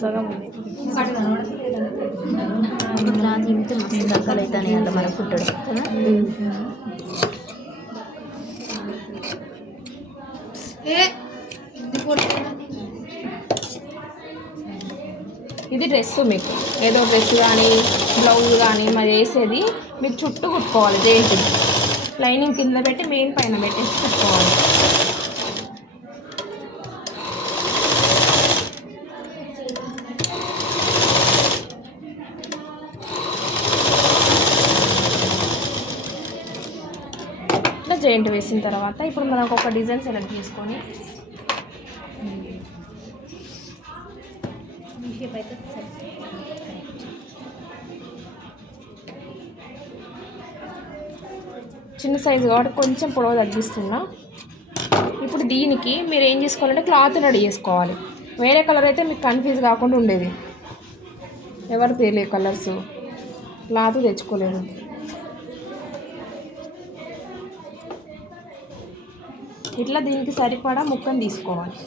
సగం ఉంది క్లాత్ ఇంటే మస్తు దక్కలు అవుతాయి అట్లా మనకు కుట్టడం కదా. ఇది డ్రెస్ మీకు ఏదో డ్రెస్ కానీ బ్లౌజ్ కానీ మరి వేసేది మీకు చుట్టూ కుట్టుకోవాలి. జేంటి లైనింగ్ కింద పెట్టి మెయిన్ పైన పెట్టేసి కుట్టుకోవాలి. ఇట్లా జెయింట్ వేసిన తర్వాత ఇప్పుడు మనకు ఒక డిజైన్ సెలెక్ట్ చేసుకొని చిన్న సైజు కాబట్టి కొంచెం పొడవు తగ్గిస్తున్నా. ఇప్పుడు దీనికి మీరు ఏం చేసుకోవాలంటే క్లాత్ రెడీ చేసుకోవాలి. వేరే కలర్ అయితే మీకు కన్ఫ్యూజ్ కాకుండా ఉండేది. ఎవరు తేలే కలర్స్ క్లాత్ తెచ్చుకోలేదు. ఇట్లా దీనికి సరిపడా ముక్కను తీసుకోవాలి.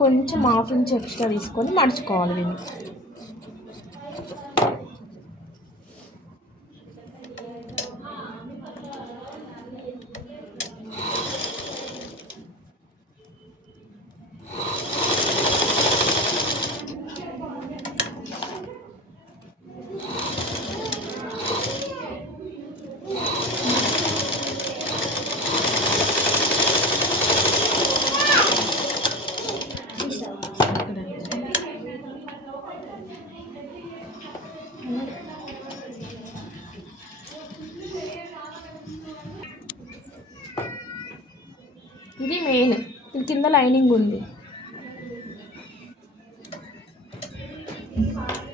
కొంచెం హాఫ్ ఇంచ్ ఎక్స్ట్రా తీసుకొని మడుచుకోవాలి దీన్ని. ఇది మెయిన్, ఇది కింద లైనింగ్ ఉంది.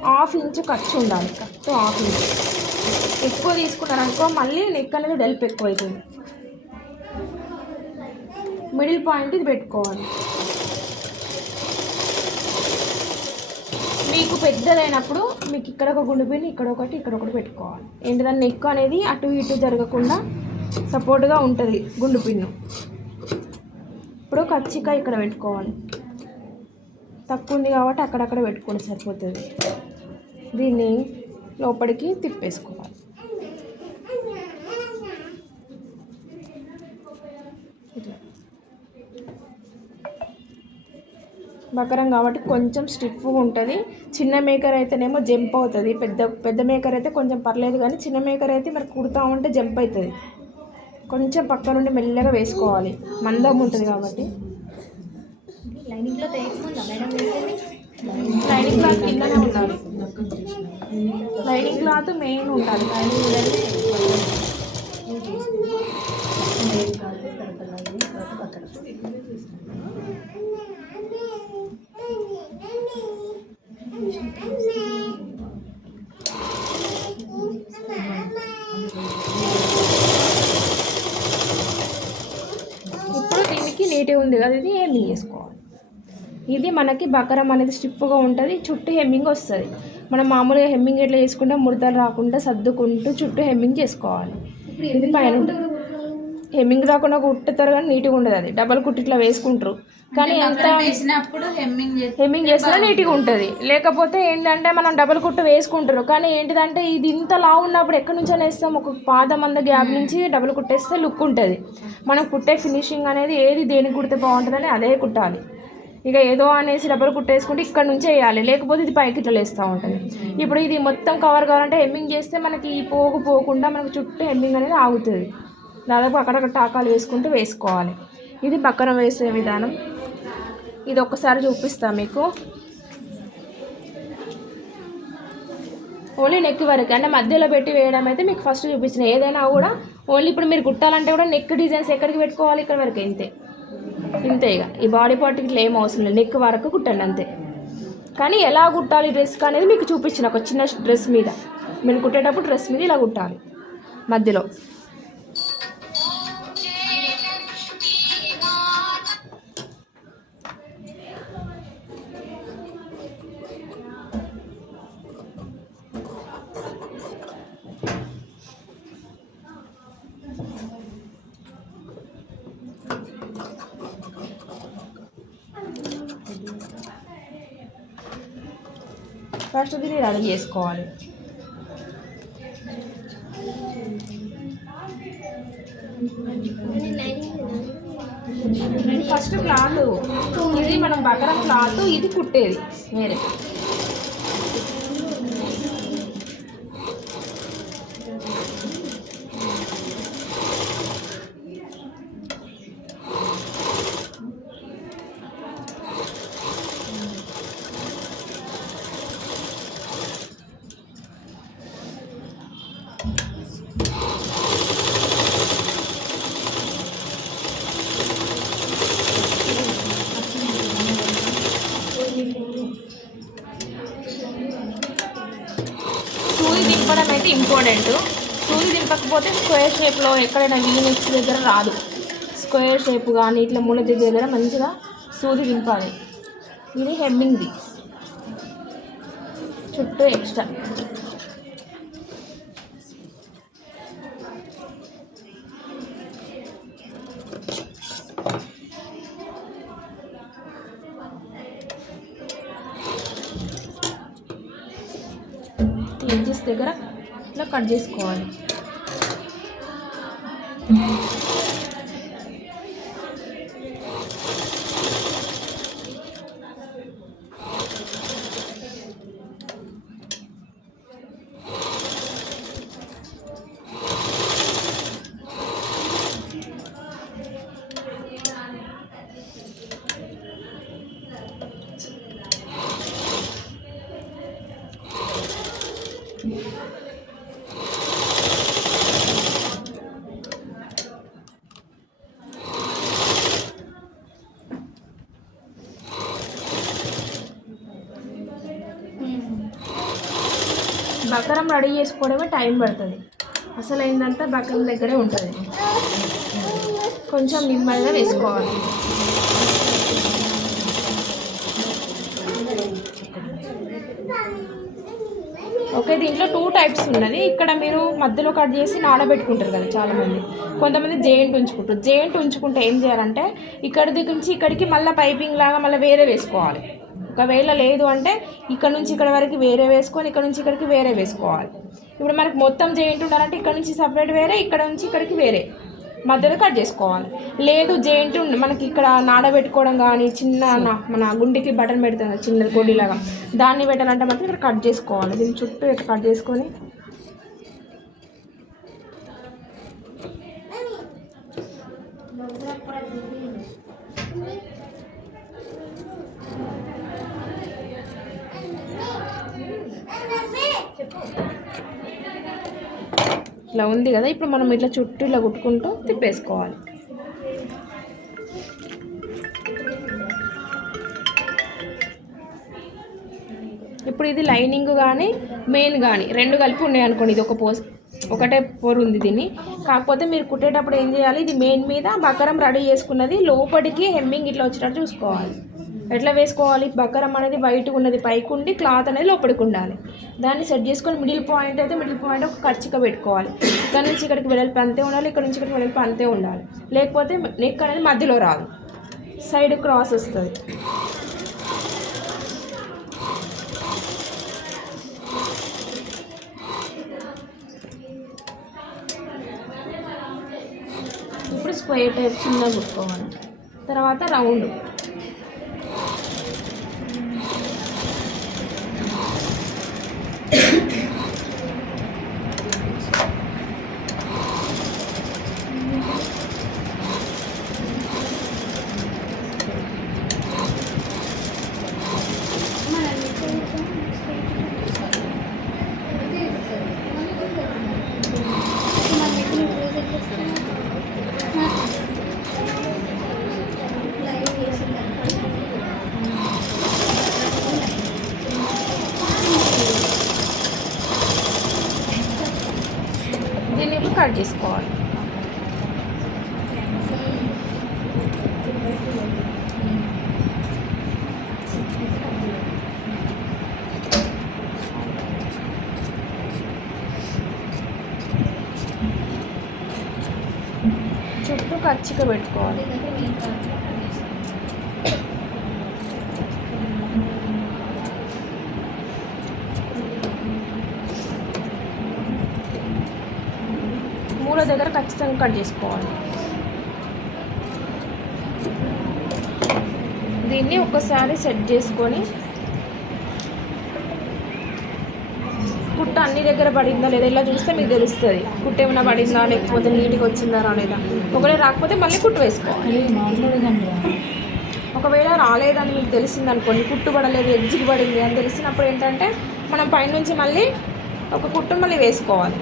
హాఫ్ ఇంచ్ ఖర్చు ఉండాలి. ఖర్చు హాఫ్ ఇంచ్ ఎక్కువ తీసుకున్నారనుకో మళ్ళీ నెక్ అనేది డెల్ప్ ఎక్కువ అవుతుంది. మిడిల్ పాయింట్ ఇది పెట్టుకోవాలి. మీకు పెద్దదైనప్పుడు మీకు ఇక్కడ ఒక గుండు పిన్ ఇక్కడ ఒకటి పెట్టుకోవాలి. ఏంటిదని నెక్ అనేది అటు ఇటు జరగకుండా సపోర్ట్గా ఉంటుంది గుండు పిన్ను. ఇప్పుడు కచ్చిక ఇక్కడ పెట్టుకోవాలి. తక్కువ ఉంది కాబట్టి అక్కడక్కడ పెట్టుకోండి సరిపోతుంది. దీన్ని లోపలికి తిప్పేసుకోవాలి. ఇట్లా బకరం కాబట్టి కొంచెం స్టిఫ్గా ఉంటుంది. చిన్న మేకర్ అయితేనేమో జంప్ అవుతుంది. పెద్ద మేకర్ అయితే కొంచెం పర్లేదు, కానీ చిన్న మేకర్ అయితే మరి కుడతా ఉంటే జంప్ అవుతుంది. కొంచెం పక్క నుండి మెల్లగా వేసుకోవాలి, మందం ఉంటుంది కాబట్టి. లైనింగ్ క్లాత్ కిందనే ఉండాలి. లైనింగ్ క్లాత్ మెయిన్ ఉండాలి. ఇప్పుడు దీనికి నీట్గా ఉంది కదా, ఇది హెమ్మింగ్ చేసుకోవాలి. ఇది మనకి బకరం అనేది స్టిఫ్గా ఉంటుంది, చుట్టూ హెమ్మింగ్ వస్తుంది. మనం మామూలుగా హెమ్మింగ్ ఎట్లా చేసుకుంటే ముడతలు రాకుండా సర్దుకుంటూ చుట్టూ హెమ్మింగ్ చేసుకోవాలి. ఇది పైన హెమ్మింగ్ రాకుండా కుట్టుతారు కానీ నీట్గా ఉండదు. అది డబల్ కుట్టి ఇట్లా వేసుకుంటారు కానీ ఎంత హెమ్మింగ్ చేస్తే నీట్గా ఉంటుంది. లేకపోతే ఏంటంటే మనం డబల్ కుట్టు వేసుకుంటారు కానీ ఏంటిదంటే ఇది ఇంత లావు ఉన్నప్పుడు ఎక్కడి నుంచో వేస్తాం, ఒక పాదం అంద గ్యాప్ నుంచి డబల్ కుట్టేస్తే లుక్ ఉంటుంది. మనం కుట్టే ఫినిషింగ్ అనేది ఏది దేనికి కుడితే బాగుంటుందని అదే కుట్టాలి. ఇక ఏదో అనేసి డబల్ కుట్టేసుకుంటే ఇక్కడ నుంచి వేయాలి, లేకపోతే ఇది పైకి ఇట్లా వేస్తూ ఉంటుంది. ఇప్పుడు ఇది మొత్తం కవర్ కావాలంటే హెమ్మింగ్ చేస్తే మనకి ఈ పోకుండా మనకు చుట్టూ హెమ్మింగ్ అనేది ఆగుతుంది. దాదాపు అక్కడక్కడ టాకాలు వేసుకుంటూ వేసుకోవాలి. ఇది బకరం వేసే విధానం. ఇది ఒక్కసారి చూపిస్తాను మీకు. ఓన్లీ నెక్ వరకు, అంటే మధ్యలో పెట్టి వేయడం అయితే మీకు ఫస్ట్ చూపించిన. ఏదైనా కూడా ఓన్లీ ఇప్పుడు మీరు కుట్టాలంటే కూడా నెక్ డిజైన్స్ ఎక్కడికి పెట్టుకోవాలి, ఇక్కడ వరకు ఇంతే ఇంతే. ఇక ఈ బాడీ పార్ట్కి ఇట్లా ఏం అవసరం లేదు, నెక్ వరకు కుట్టండి అంతే. కానీ ఎలా కుట్టాలి డ్రెస్కి అనేది మీకు చూపించిన, ఒక చిన్న డ్రెస్ మీద మీరు కుట్టేటప్పుడు డ్రెస్ మీద ఇలా కుట్టాలి మధ్యలో. ఫస్ట్ దీన్ని రెడీ చేసుకోవాలి. ఫస్ట్ క్లాత్ ఇది మనం బకరం క్లాత్, ఇది కుట్టేది వేరే. సూది దింపడం అయితే ఇంపార్టెంట్. సూది దింపకపోతే స్క్వేర్ షేప్లో ఎక్కడైనా వీనెక్స్ దగ్గర రాదు. స్క్వేర్ షేప్ కానీ ఇట్లా ముళ్ళ దగ్గర మంచిగా సూది దింపాలి. ఇది హెమ్మింగ్ది, చుట్టూ ఎక్స్ట్రా. ఎడ్జెస్ దగ్గర ఇట్లా కట్ చేసుకోవాలి. బకరం రెడీ చేసుకోవడమే టైం పడుతుంది. అసలు ఏంటంటే బకరం దగ్గరే ఉంటుంది. కొంచెం నిమ్మడిగా వేసుకోవాలి. ఓకే, దీంట్లో 2 టైప్స్ ఉన్నది. ఇక్కడ మీరు మధ్యలో కట్ చేసి నానబెట్టుకుంటారు కదా చాలామంది, కొంతమంది జెయింట్ ఉంచుకుంటారు. జెయింట్ ఉంచుకుంటే ఏం చేయాలంటే ఇక్కడ దగ్గర నుంచి ఇక్కడికి మళ్ళీ పైపింగ్ లాగా మళ్ళీ వేరే వేసుకోవాలి. ఒకవేళ లేదు అంటే ఇక్కడ నుంచి ఇక్కడ వరకు వేరే వేసుకొని ఇక్కడ నుంచి ఇక్కడికి వేరే వేసుకోవాలి. ఇప్పుడు మనకు మొత్తం జెయింట్ ఉండాలంటే ఇక్కడ నుంచి సపరేట్ వేరే, ఇక్కడ నుంచి ఇక్కడికి వేరే మధ్యలో కట్ చేసుకోవాలి. లేదు జెయింట్ మనకి ఇక్కడ నాడబెట్టుకోవడం కానీ చిన్న మన గుండెకి బటన్ పెడతాం చిన్న గొడ్డిలాగా, దాన్ని పెట్టాలంటే మాత్రం ఇక్కడ కట్ చేసుకోవాలి. దీని చుట్టూ ఇక్కడ కట్ చేసుకొని ఇలా ఉంది కదా. ఇప్పుడు మనం ఇట్లా చుట్టూ ఇలా కుట్టుకుంటూ తిప్పేసుకోవాలి. ఇప్పుడు ఇది లైనింగ్ కానీ మెయిన్ కానీ 2 కలిపి ఉన్నాయి అనుకోండి. ఇది ఒకటే పొరు ఉంది దీన్ని. కాకపోతే మీరు కుట్టేటప్పుడు ఏం చేయాలి, ఇది మెయిన్ మీద బకరం రెడీ చేసుకున్నది లోపలికి హెమ్మింగ్ ఇట్లా వచ్చేటట్టు చూసుకోవాలి. ఎట్లా వేసుకోవాలి, బకరం అనేది బయటకు ఉన్నది పైకి ఉండి క్లాత్ అనేది లోపలికి ఉండాలి. దాన్ని సెట్ చేసుకొని మిడిల్ పాయింట్ అయితే మిడిల్ పాయింట్ ఒక ఖర్చుగా పెట్టుకోవాలి. ఇక్కడ నుంచి ఇక్కడికి వెడల్పు అంతే ఉండాలి, ఇక్కడ నుంచి ఇక్కడికి వెడల్పు అంతే ఉండాలి. లేకపోతే నెక్ అనేది మధ్యలో రాదు, సైడ్ క్రాస్ వస్తుంది. ఇప్పుడు స్క్వేర్ టైప్ చిన్నగా కుట్టుకోవాలి. తర్వాత రౌండ్ దీన్ని ఇప్పుడు కట్ చేసుకోవాలి. చుట్టూ కచ్చిగా పెట్టుకోవాలి. మూల దగ్గర ఖచ్చితంగా కట్ చేసుకోవాలి. దీన్ని ఒకసారి సెట్ చేసుకొని కుట్ట అన్ని దగ్గర పడిందా లేదా ఇలా చూస్తే మీకు తెలుస్తుంది. కుట్ట ఏమైనా పడిందా లేకపోతే నీట్గా వచ్చిందా రాలేదా. ఒకవేళ రాకపోతే మళ్ళీ కుట్టు వేసుకోవాలి. ఒకవేళ రాలేదని మీకు తెలిసింది అనుకోండి, కుట్టు పడలేదు ఎడ్జికి పడింది అని తెలిసినప్పుడు ఏంటంటే మనం పైనుంచి మళ్ళీ ఒక కుట్టు మళ్ళీ వేసుకోవాలి.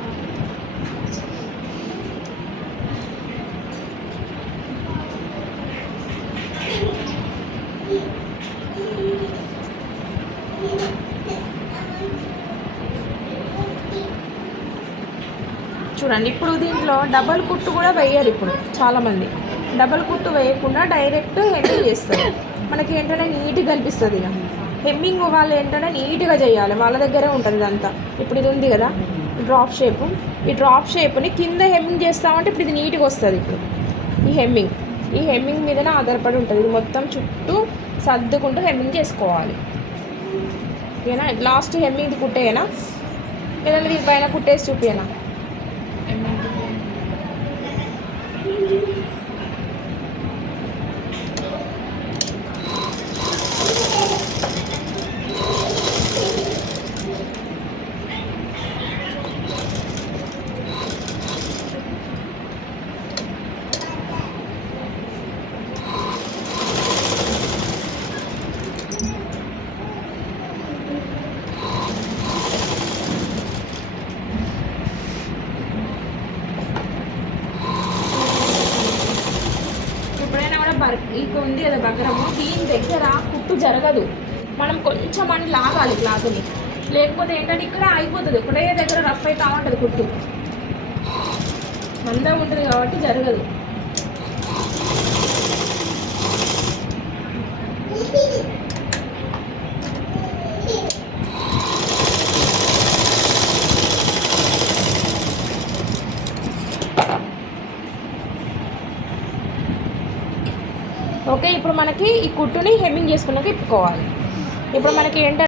చూడండి, ఇప్పుడు దీంట్లో డబల్ కుట్టు కూడా వేయరు. ఇప్పుడు చాలామంది డబల్ కుట్టు వేయకుండా డైరెక్ట్ హెమ్మింగ్ చేస్తారు. మనకి ఏంటంటే నీట్గా కనిపిస్తుంది. ఇక హెమ్మింగ్ వాళ్ళు ఏంటంటే నీట్గా చేయాలి, వాళ్ళ దగ్గరే ఉంటుంది ఇదంతా. ఇప్పుడు ఇది ఉంది కదా డ్రాప్ షేపు, ఈ డ్రాప్ షేప్ని కింద హెమ్మింగ్ చేస్తామంటే ఇప్పుడు ఇది నీట్గా వస్తుంది. ఇప్పుడు ఈ హెమ్మింగ్ మీదనే ఆధారపడి ఉంటుంది. ఇది మొత్తం చుట్టూ సర్దుకుంటూ హెమ్మింగ్ చేసుకోవాలి. ఓకేనా? లాస్ట్ హెమ్మింగ్ కుట్టేయనా లేదంటే దీనిపైన కుట్టేసి చూపియనా? ఇక ఉంది కదా బగరము, దీని దగ్గర కుట్టు జరగదు. మనం కొంచెం అని లాగాలి క్లాత్ని, లేకపోతే ఏంటంటే ఇక్కడ అయిపోతుంది. ఒకటే దగ్గర రఫ్ అవుతా ఉంటుంది, కుట్టు మందంగా ఉంటుంది కాబట్టి జరగదు. ఓకే, ఇప్పుడు మనకి ఈ కుట్టుని హెమ్మింగ్ చేసుకున్నాక ఇప్పుకోవాలి. ఇప్పుడు మనకి ఏంటంటే